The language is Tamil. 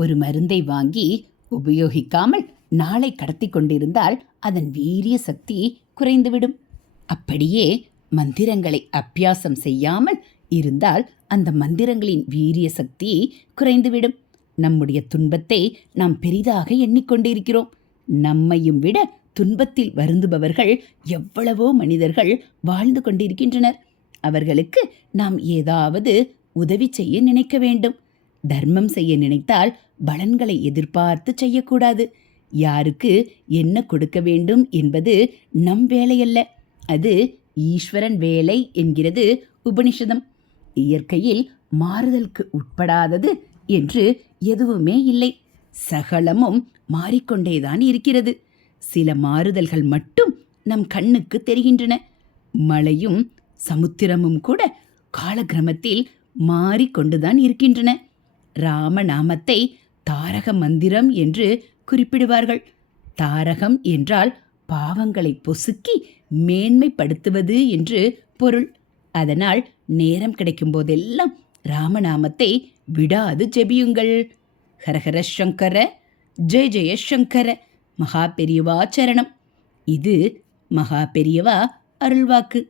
ஒரு மருந்தை வாங்கி உபயோகிக்காமல் நாளை கடத்தி கொண்டிருந்தால் அதன் வீரிய சக்தி குறைந்துவிடும். அப்படியே மந்திரங்களை அபியாசம் செய்யாமல் இருந்தால் அந்த மந்திரங்களின் வீரிய சக்தி குறைந்துவிடும். நம்முடைய துன்பத்தை நாம் பெரிதாக எண்ணிக்கொண்டிருக்கிறோம். நம்மையும் விட துன்பத்தில் வருந்துபவர்கள் எவ்வளவோ மனிதர்கள் வாழ்ந்து கொண்டிருக்கின்றனர். அவர்களுக்கு நாம் ஏதாவது உதவி செய்ய நினைக்க வேண்டும். தர்மம் செய்ய நினைத்தால் பலன்களை எதிர்பார்த்து செய்யக்கூடாது. யாருக்கு என்ன கொடுக்க வேண்டும் என்பது நம் வேலையல்ல. அது ஈஸ்வரன் வேலை என்கிறது உபனிஷதம். இயற்கையில் மாறுதலுக்கு உட்படாதது என்று எதுவுமே இல்லை. சகலமும் மாறிக்கொண்டேதான் இருக்கிறது. சில மாறுதல்கள் மட்டும் நம் கண்ணுக்கு தெரிகின்றன. மழையும் சமுத்திரமும் கூட காலக்கிரமத்தில் மாறிக்கொண்டுதான் இருக்கின்றன. ராமநாமத்தை தாரக மந்திரம் என்று குறிப்பிடுவார்கள். தாரகம் என்றால் பாவங்களை பொசுக்கி மேன்மைப்படுத்துவது என்று பொருள். அதனால் நேரம் கிடைக்கும் போதெல்லாம் ராமநாமத்தை விடாது ஜெபியுங்கள். ஹரஹர சங்கர ஜெய ஜெய சங்கர மகா பெரியவா சரணம். இது மகா பெரியவா அருள்வாக்கு.